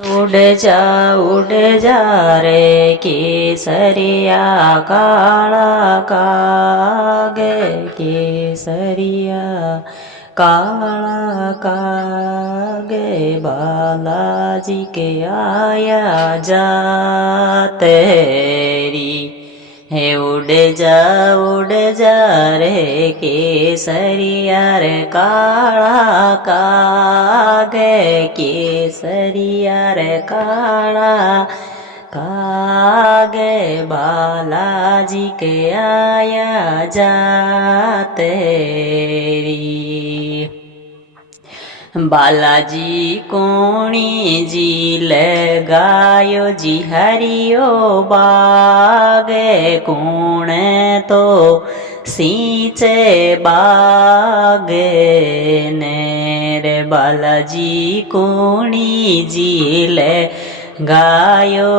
उड़ जा रे केसरिया काला कागे केसरिया काला कागे बालाजी के आया जा तेरी हे उड़ जा रे केसरिया रे काला कागे केसरिया रे काला कागे बालाजी के आया जा तेरी बालाजी कोणी जी लगायो जी हरियो बागे कूण तो सींचे बागे ने रे बालाजी कोणी जी लगायो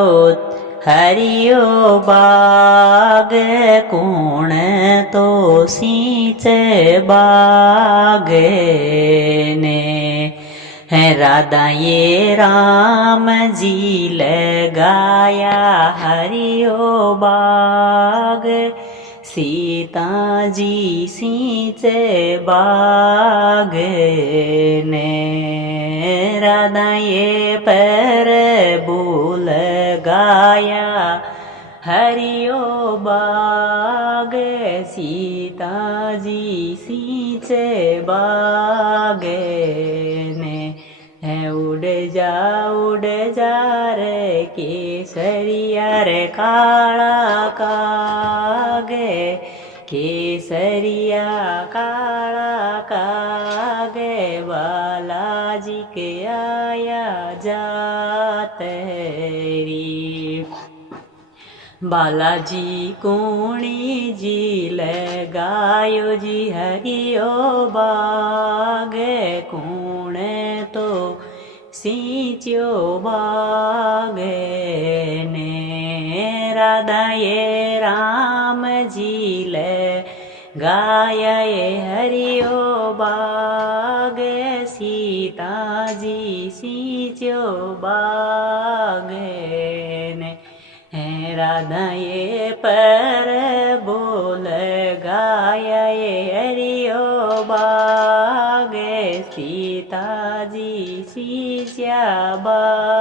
हरियो बागे कूण तो सींचे बागे ने है राधा ये राम जी लगाया हरियो बाग सीता जी सींचे बाग ने राधा ये पर भूल गाया हरियो बाग सीता जी सींचे बाग ने है उड़ जा रे केसरिया रे काला कागे केसरिया काला कागे बालाजी के आया जा तेरी बालाजी कोणी जी लगायो जी हरियो बागे कूण तो सींच्यो बागे ने राधा ये राम जी लगाया ये हरियो बागे सीता जी सींच्यो बागे ने राधा ये पर बोल गाया ये हरियो बागे सीता जी सींच्या बागे